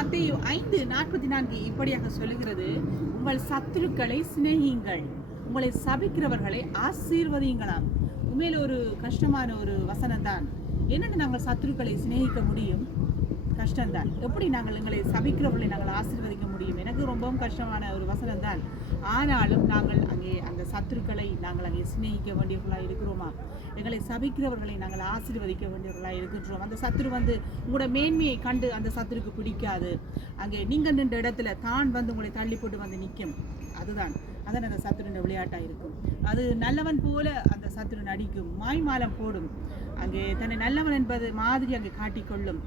மத்தேயு 5:44 இப்படியாக சொல்லுகிறது, உங்கள் சத்துருக்களை சிநேகியுங்கள், உங்களை சபிக்கிறவர்களை ஆசீர்வதியுங்களாம். உண்மையில ஒரு கஷ்டமான ஒரு வசனம் தான். என்னென்னு நாங்கள் சத்துருக்களை சிநேகிக்க முடியும்? கஷ்டம்தான். எப்படி நாங்கள் எங்களை சபிக்கிறவர்களை நாங்கள் ஆசீர்வதிக்க முடியும்? எனக்கு ரொம்பவும் கஷ்டமான ஒரு வசனம் தான். ஆனாலும் நாங்கள் அங்கே அந்த சத்துருக்களை நாங்கள் அங்கே சிநேகிக்க வேண்டியவர்களாக இருக்கிறோமா? எங்களை சபிக்கிறவர்களை நாங்கள் ஆசீர்வதிக்க வேண்டியவர்களாக இருக்கின்றோம். அந்த சத்துரு வந்து உங்களோட மேன்மையை கண்டு அந்த சத்துருக்கு பிடிக்காது. அங்கே நீங்கள் நின்ற இடத்துல தான் வந்து உங்களை தள்ளி போட்டு வந்து நிற்கும். அதான் அந்த சத்துருன்ற விளையாட்டாக இருக்கும். அது நல்லவன் போல அந்த சத்துரு நடிக்கும், மாய்மாலம் போடும், அங்கே தன்னை நல்லவன் என்பது மாதிரி அங்கே காட்டிக்கொள்ளும்.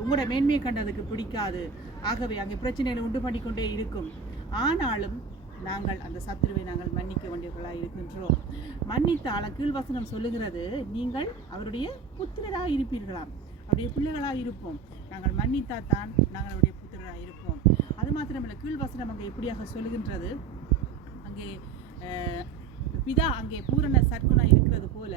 உங்களோட மேன்மையை கண்டதுக்கு பிடிக்காது. ஆகவே அங்கே பிரச்சனைகளை உண்டு பண்ணிக்கொண்டே இருக்கும். ஆனாலும் நாங்கள் அந்த சத்துருவை நாங்கள் மன்னிக்க வேண்டியவர்களாக இருக்கின்றோம். மன்னித்தால் கீழ்வசனம் சொல்லுகிறது, நீங்கள் அவருடைய புத்திரராக இருப்பீர்களாம், அவருடைய பிள்ளைகளாக இருப்போம். நாங்கள் மன்னித்தால் தான் நாங்கள் அவருடைய புத்திரராக இருப்போம். அது மாத்திரமல்ல, கீழ்வசனம் அங்கே இப்படியாக சொல்லுகின்றது, அங்கே பிதா அங்கே பூரண சற்குணாக இருக்கிறது போல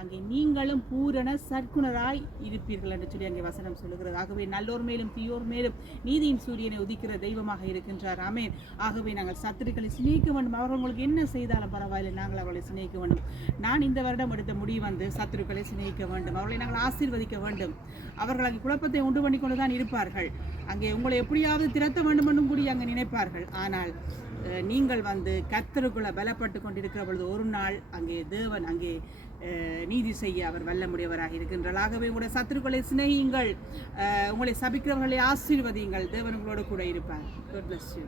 அங்கே நீங்களும் பூரண சற்குணராய் இருப்பீர்கள் என்று சொல்லி அங்கே வசனம் சொல்லுகிறது. ஆகவே நல்லோர் மேலும் தீயோர் மேலும் நீதியின் சூரியனை உதிக்கிற தெய்வமாக இருக்கின்றார். ஆமென். ஆகவே நாங்கள் சத்துருக்களை சிநேகிக்க வேண்டும். அவர்களுக்கு என்ன செய்தாலும் பரவாயில்லை, நாங்கள் அவர்களை சிநேகிக்க வேண்டும். நான் இந்த வருடம் எடுத்த முடிவு வந்து சத்துருக்களை சிநேகிக்க வேண்டும், அவர்களை நாங்கள் ஆசீர்வதிக்க வேண்டும். அவர்கள் அங்கே குழப்பத்தை உண்டு பண்ணி கொண்டு தான் இருப்பார்கள். அங்கே உங்களை எப்படியாவது திரட்ட வேண்டும் என்றும் கூடி அங்கே நினைப்பார்கள். ஆனால் நீங்கள் வந்து கர்த்தருக்குள்ள பலப்பட்டு கொண்டிருக்கிற பொழுது ஒரு நாள் அங்கே தேவன் அங்கே நீதி செய்ய அவர் வல்லமுடையவராக இருக்கின்றார். ஆகவே உங்களுடைய சத்துருக்களை சிநேகியுங்கள், உங்களை சபிக்கிறவர்களை ஆசீர்வதியுங்கள். தேவன் உங்களோடு கூட இருப்பார். God bless you.